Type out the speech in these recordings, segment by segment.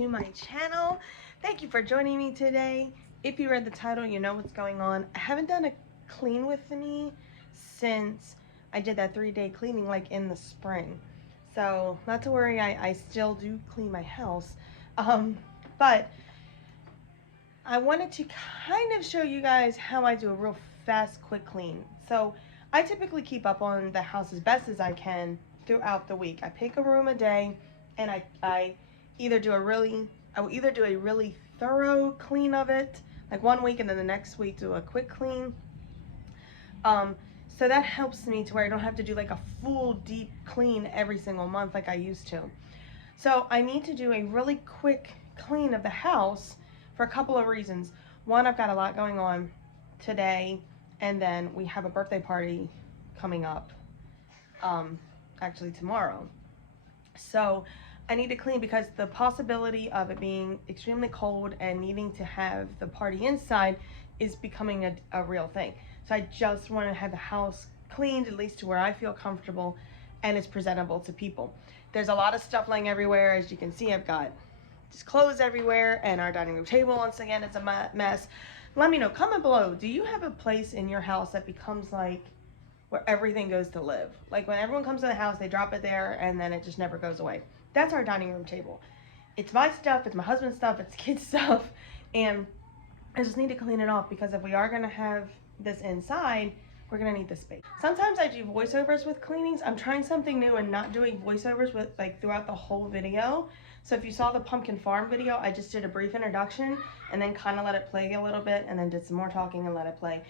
to my channel. Thank you for joining me today. If you read the title, you know what's going on. I haven't done a clean with me since I did that 3-day cleaning like in the spring. So not to worry, I still do clean my house. But I wanted to kind of show you guys how I do a real fast, quick clean. So I typically keep up on the house as best as I can throughout the week. I pick a room a day, and I will either do a really thorough clean of it, like one week, and then the next week do a quick clean. So that helps me to where I don't have to do like a full deep clean every single month like I used to. So I need to do a really quick clean of the house for a couple of reasons. One, I've got a lot going on today, and then we have a birthday party coming up, actually tomorrow. So I need to clean because the possibility of it being extremely cold and needing to have the party inside is becoming a real thing. So I just want to have the house cleaned, at least to where I feel comfortable and it's presentable to people. There's a lot of stuff laying everywhere. As you can see, I've got just clothes everywhere, and our dining room table, once again, is a mess. Let me know, comment below, do you have a place in your house that becomes like where everything goes to live? Like when everyone comes to the house, they drop it there and then it just never goes away. That's our dining room table. It's my stuff, it's my husband's stuff, it's kids' stuff, and I just need to clean it off because if we are gonna have this inside, we're gonna need the space. Sometimes I do voiceovers with cleanings. I'm trying something new and not doing voiceovers with like throughout the whole video. So if you saw the pumpkin farm video, I just did a brief introduction and then kind of let it play a little bit and then did some more talking and let it play.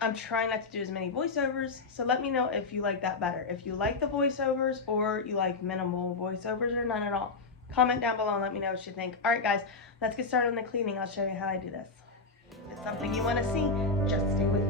I'm trying not to do as many voiceovers, so let me know if you like that better. If you like the voiceovers or you like minimal voiceovers or none at all. Comment down below and let me know what you think. Alright guys, let's get started on the cleaning. I'll show you how I do this. If it's something you want to see, just stick with me.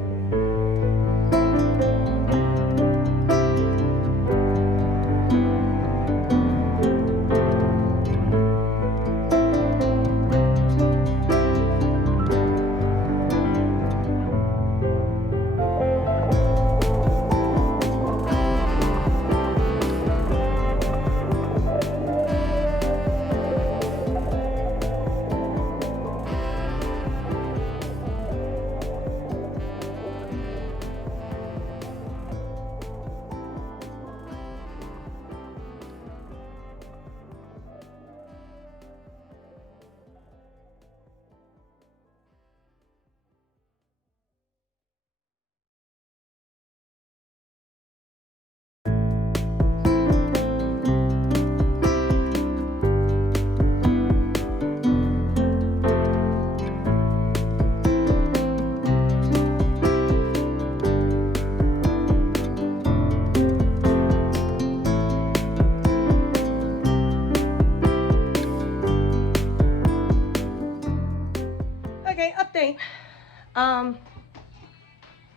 Okay, update.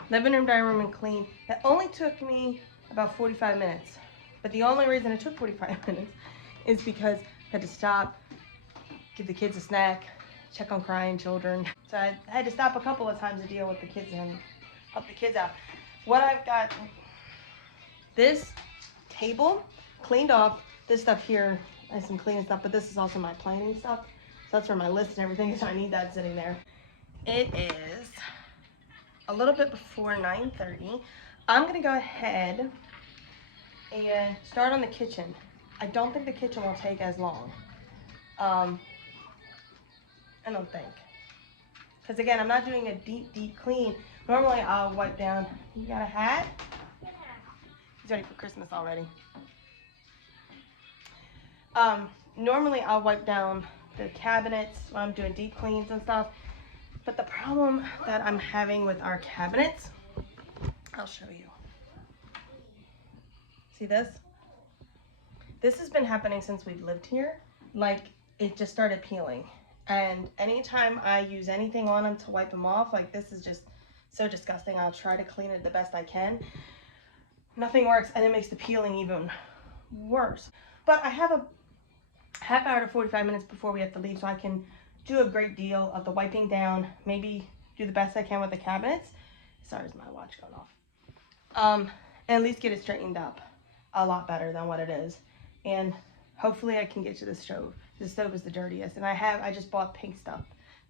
Living room, dining room, and clean. That only took me about 45 minutes. But the only reason it took 45 minutes is because I had to stop, give the kids a snack, check on crying children. So I had to stop a couple of times to deal with the kids and help the kids out. What I've got, this table cleaned off. This stuff here, I have some cleaning stuff, but this is also my planning stuff. So that's for my list and everything, so I need that sitting there. It is a little bit before 9:30. I'm gonna go ahead and start on the kitchen. I don't think the kitchen will take as long. I don't think. Because again, I'm not doing a deep clean. Normally I'll wipe down. You got a hat? He's ready for Christmas already. Normally I'll wipe down the cabinets when I'm doing deep cleans and stuff. But the problem that I'm having with our cabinets, I'll show you. See this? This has been happening since we've lived here. Like, it just started peeling. And anytime I use anything on them to wipe them off, like this is just so disgusting. I'll try to clean it the best I can. Nothing works, and it makes the peeling even worse. But I have a half hour to 45 minutes before we have to leave, so I can do a great deal of the wiping down, maybe do the best I can with the cabinets. Sorry, is my watch going off? And at least get it straightened up a lot better than what it is. And hopefully I can get to the stove The stove is the dirtiest. And I just bought pink stuff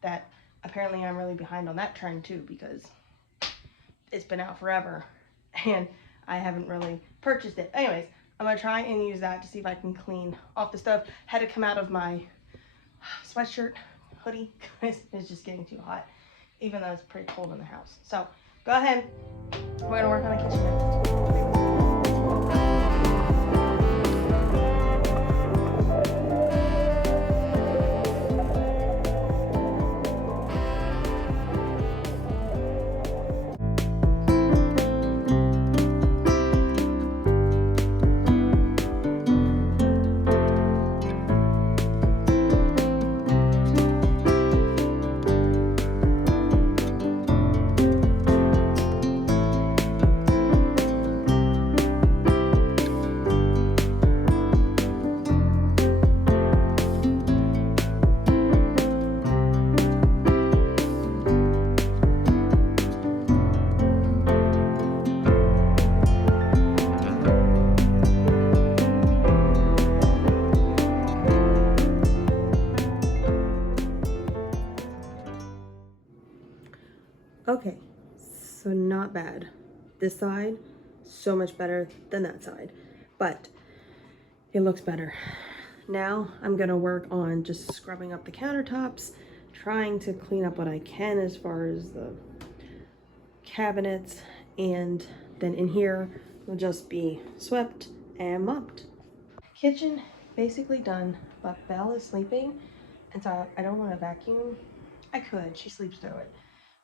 that apparently I'm really behind on that trend too, because it's been out forever and I haven't really purchased it. Anyways, I'm gonna try and use that to see if I can clean off the stove. Had to come out of my sweatshirt, hoodie, because it's just getting too hot, even though it's pretty cold in the house. So go ahead, we're gonna work on the kitchen now. Okay, so not bad. This side, so much better than that side, but it looks better. Now I'm gonna work on just scrubbing up the countertops, trying to clean up what I can as far as the cabinets, and then in here will just be swept and mopped. Kitchen basically done, but Belle is sleeping, and so I don't want to vacuum. I could, she sleeps through it,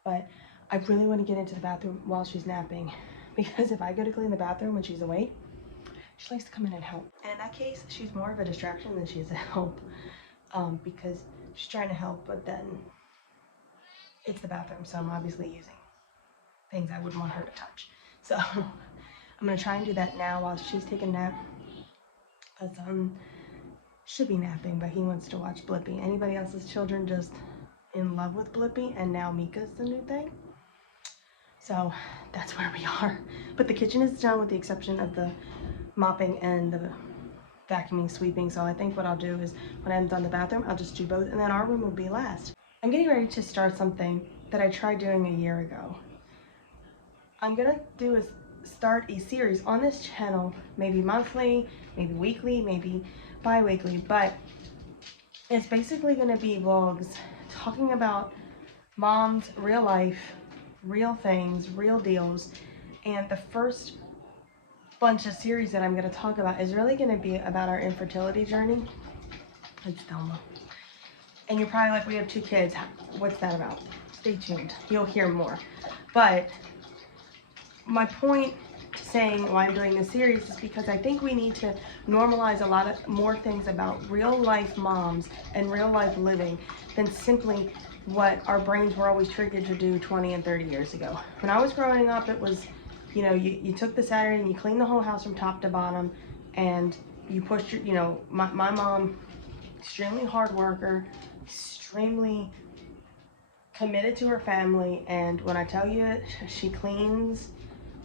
but I really want to get into the bathroom while she's napping, because if I go to clean the bathroom when she's awake, she likes to come in and help. And in that case, she's more of a distraction than she is a help, because she's trying to help, but then it's the bathroom, so I'm obviously using things I wouldn't want her to touch. So I'm gonna try and do that now while she's taking a nap. Because should be napping, but he wants to watch Blippi. Anybody else's children just in love with Blippi, and now Mika's the new thing. So that's where we are. But the kitchen is done with the exception of the mopping and the vacuuming, sweeping. So I think what I'll do is when I'm done the bathroom, I'll just do both, and then our room will be last. I'm getting ready to start something that I tried doing a year ago. I'm gonna start a series on this channel, maybe monthly, maybe weekly, maybe bi-weekly, but it's basically gonna be vlogs talking about moms, real life, real things, real deals. And the first bunch of series that I'm gonna talk about is really gonna be about our infertility journey. It's Thelma. And you're probably like, we have 2 kids. What's that about? Stay tuned. You'll hear more. But my point to saying why I'm doing this series is because I think we need to normalize a lot of more things about real life moms and real life living than simply what our brains were always triggered to do 20 and 30 years ago. When I was growing up, it was, you know, you took the Saturday and you cleaned the whole house from top to bottom, and you pushed your, you know, my mom, extremely hard worker, extremely committed to her family, and when I tell you it, she cleans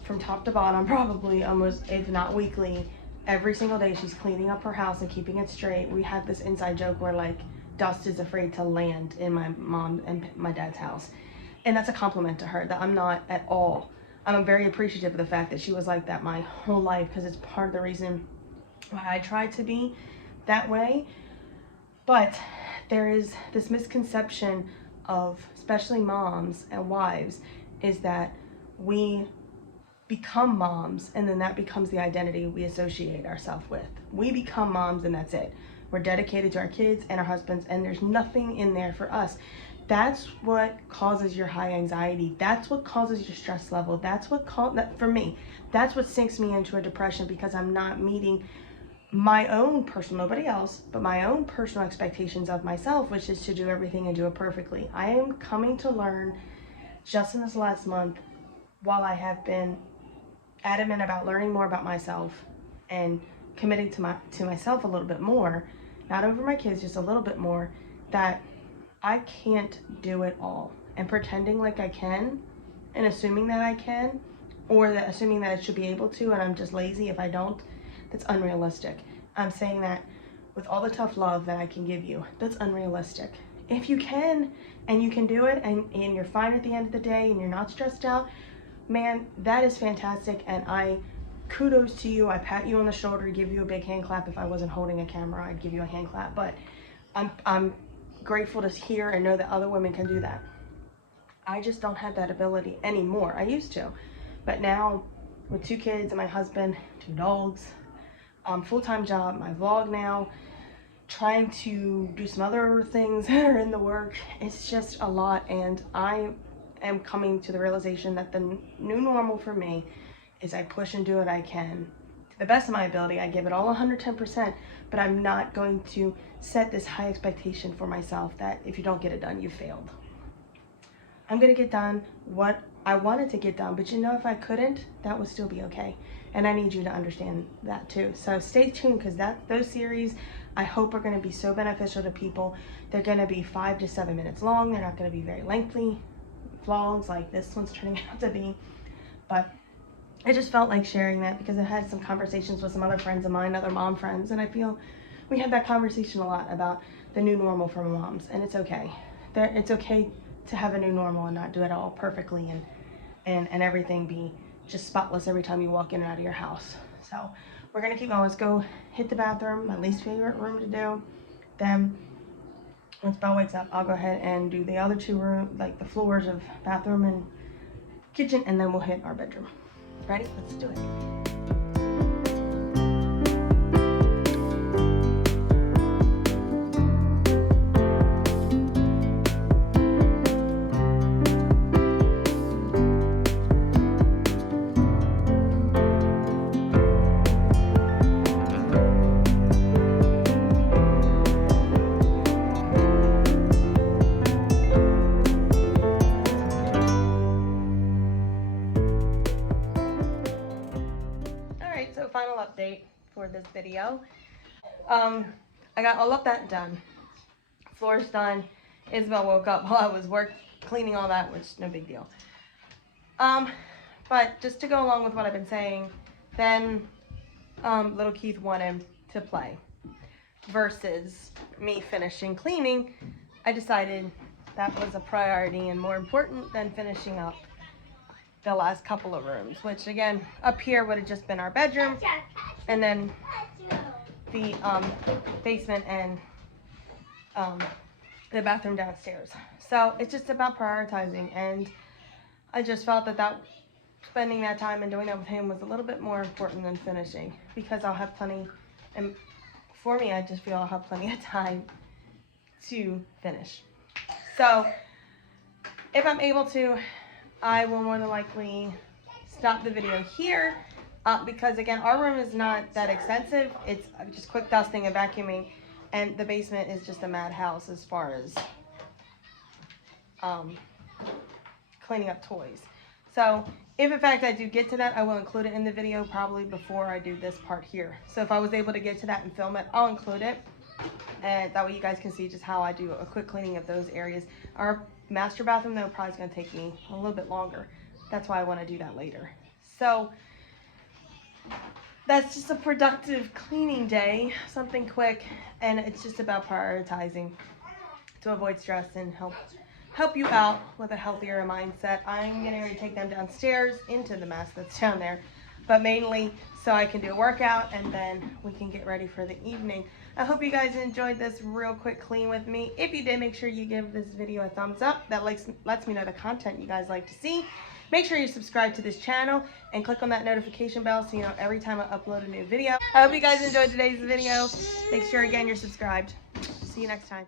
from top to bottom, probably almost, if not weekly, every single day she's cleaning up her house and keeping it straight. We had this inside joke where like dust is afraid to land in my mom and my dad's house, and that's a compliment to her that I'm not at all. I'm very appreciative of the fact that she was like that my whole life, because it's part of the reason why I try to be that way. But there is this misconception of, especially moms and wives, is that we become moms and then that becomes the identity we associate ourselves with. We become moms and that's it. We're dedicated to our kids and our husbands, and there's nothing in there for us. That's what causes your high anxiety. That's what causes your stress level. That's what for me, that's what sinks me into a depression, because I'm not meeting my own personal, nobody else, but my own personal expectations of myself, which is to do everything and do it perfectly. I am coming to learn just in this last month, while I have been adamant about learning more about myself and committing to myself a little bit more, not over my kids, just a little bit more, that I can't do it all. And pretending like I can and assuming that I can, or that assuming that I should be able to, and I'm just lazy if I don't, that's unrealistic. I'm saying that with all the tough love that I can give you, that's unrealistic. If you can, and you can do it, and you're fine at the end of the day, and you're not stressed out, man, that is fantastic, and I kudos to you. I pat you on the shoulder, give you a big hand clap. If I wasn't holding a camera, I'd give you a hand clap, but I'm grateful to hear and know that other women can do that. I just don't have that ability anymore. I used to, but now with 2 kids and my husband, 2 dogs, full-time job, my vlog now, trying to do some other things that are in the work, it's just a lot, and I am coming to the realization that the new normal for me is I push and do what I can to the best of my ability. I give it all 110%, but I'm not going to set this high expectation for myself that if you don't get it done, you failed. I'm gonna get done what I wanted to get done, but you know, if I couldn't, that would still be okay. And I need you to understand that too. So stay tuned, because those series I hope are gonna be so beneficial to people. They're gonna be 5 to 7 minutes long. They're not gonna be very lengthy vlogs like this one's turning out to be. But I just felt like sharing that because I had some conversations with some other friends of mine, other mom friends, and I feel we had that conversation a lot about the new normal for moms, and it's okay. It's okay to have a new normal and not do it all perfectly and everything be just spotless every time you walk in and out of your house. So we're gonna keep going. Let's go hit the bathroom, my least favorite room to do. Then once Belle wakes up, I'll go ahead and do the other 2 rooms, like the floors of bathroom and kitchen, and then we'll hit our bedroom. Ready? Let's do it. Final update for this video. I got all of that done. Floor's done. Isabel woke up while I was cleaning all that, which no big deal. But just to go along with what I've been saying, then little Keith wanted to play versus me finishing cleaning. I decided that was a priority and more important than finishing up the last couple of rooms, which again, up here would have just been our bedroom, and then the basement and the bathroom downstairs. So it's just about prioritizing, and I just felt that spending that time and doing that with him was a little bit more important than finishing, because I'll have plenty, and for me, I just feel I'll have plenty of time to finish. So if I'm able to, I will more than likely stop the video here, because again, our room is not that extensive. It's just quick dusting and vacuuming, and the basement is just a madhouse as far as cleaning up toys. So if in fact I do get to that, I will include it in the video probably before I do this part here. So if I was able to get to that and film it, I'll include it, and that way you guys can see just how I do a quick cleaning of those areas. Our master bathroom though probably is going to take me a little bit longer. That's why I want to do that later. So that's just a productive cleaning day, something quick, and it's just about prioritizing to avoid stress and help you out with a healthier mindset. I'm getting ready to take them downstairs into the mess that's down there, but mainly so I can do a workout and then we can get ready for the evening. I hope you guys enjoyed this real quick clean with me. If you did, make sure you give this video a thumbs up. That lets me know the content you guys like to see. Make sure you subscribe to this channel and click on that notification bell so you know every time I upload a new video. I hope you guys enjoyed today's video. Make sure again you're subscribed. See you next time.